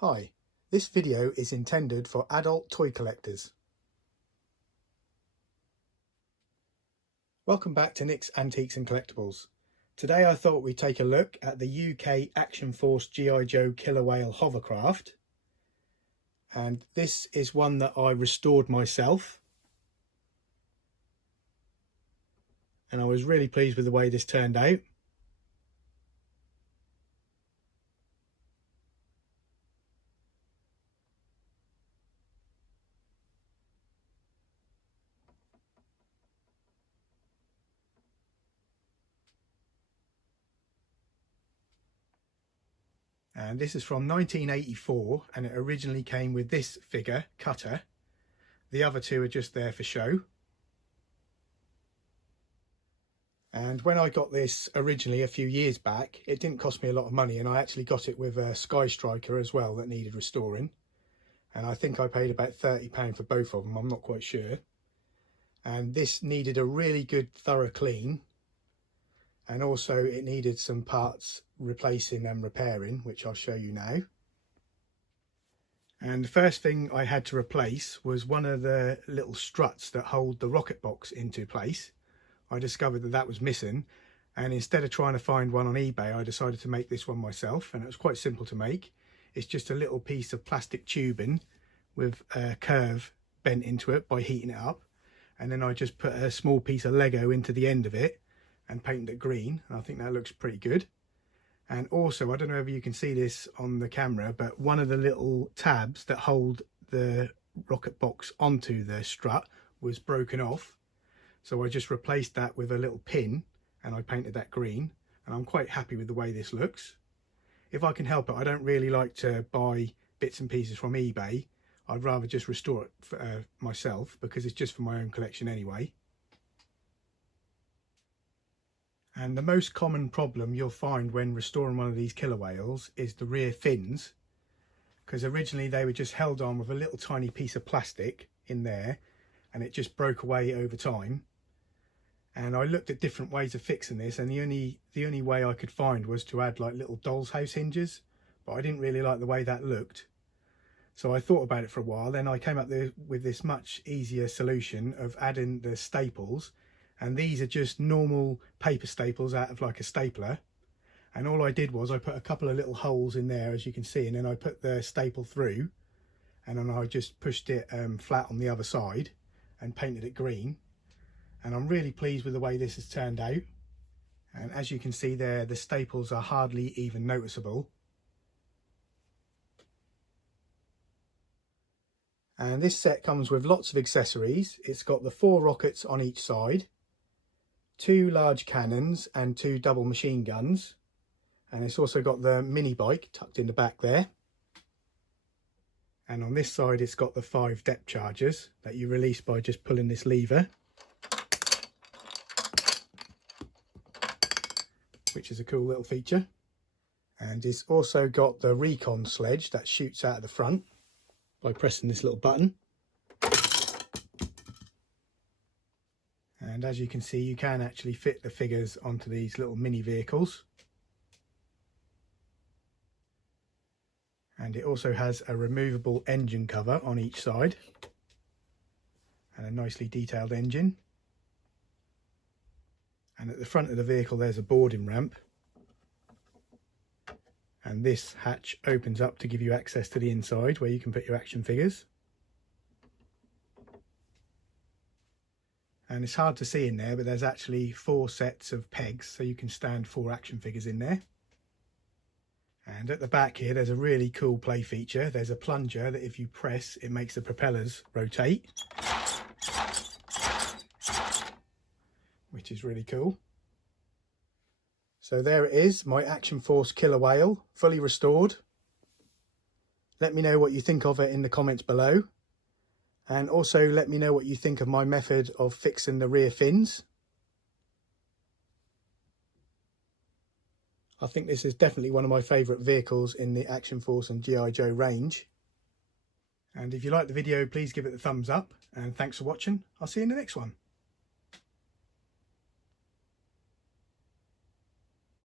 Hi, this video is intended for adult toy collectors. Welcome back to Nick's Antiques and Collectibles. Today I thought we'd take a look at the UK Action Force G.I.Joe Killer W.H.A.L.E hovercraft. And this is one that I restored myself. And I was really pleased with the way this turned out. And this is from 1984, and it originally came with this figure, Cutter. The other two are just there for show. And when I got this originally a few years back, it didn't cost me a lot of money, and I actually got it with a Sky Striker as well that needed restoring. And I think I paid about £30 for both of them, I'm not quite sure. And this needed a really good thorough clean. And also it needed some parts replacing and repairing, which I'll show you now. And the first thing I had to replace was one of the little struts that hold the Rocketbox into place. I discovered that that was missing, and instead of trying to find one on eBay, I decided to make this one myself, and it was quite simple to make. It's just a little piece of plastic tubing with a curve bent into it by heating it up, and then I just put a small piece of Lego into the end of it and painted it green, and I think that looks pretty good. And also, I don't know if you can see this on the camera, but one of the little tabs that hold the Rocketbox onto the strut was broken off. So I just replaced that with a little pin, and I painted that green, and I'm quite happy with the way this looks. If I can help it, I don't really like to buy bits and pieces from eBay. I'd rather just restore it for, myself, because it's just for my own collection anyway. And the most common problem you'll find when restoring one of these killer whales is the rear fins, because originally they were just held on with a little tiny piece of plastic in there, and it just broke away over time. And I looked at different ways of fixing this, and the only way I could find was to add like little doll's house hinges, but I didn't really like the way that looked. So I thought about it for a while, then I came up with this much easier solution of adding the staples. And these are just normal paper staples out of like a stapler. And all I did was I put a couple of little holes in there, as you can see, and then I put the staple through, and then I just pushed it flat on the other side and painted it green. And I'm really pleased with the way this has turned out. And as you can see there, the staples are hardly even noticeable. And this set comes with lots of accessories. It's got the 4 rockets on each side, 2 large cannons and 2 double machine guns. And it's also got the mini bike tucked in the back there. And on this side it's got the 5 depth chargers that you release by just pulling this lever, which is a cool little feature. And it's also got the recon sledge that shoots out of the front by pressing this little button. And as you can see, you can actually fit the figures onto these little mini vehicles. And it also has a removable engine cover on each side and a nicely detailed engine. And at the front of the vehicle there's a boarding ramp, and this hatch opens up to give you access to the inside where you can put your action figures. And it's hard to see in there, but there's actually 4 sets of pegs, so you can stand 4 action figures in there. And at the back here there's a really cool play feature. There's a plunger that if you press, it makes the propellers rotate, which is really cool. So there it is, my Action Force Killer W.H.A.L.E fully restored. Let me know what you think of it in the comments below. And also let me know what you think of my method of fixing the rear fins. I think this is definitely one of my favourite vehicles in the Action Force and G.I. Joe range. And if you like the video, please give it a thumbs up, and thanks for watching. I'll see you in the next one.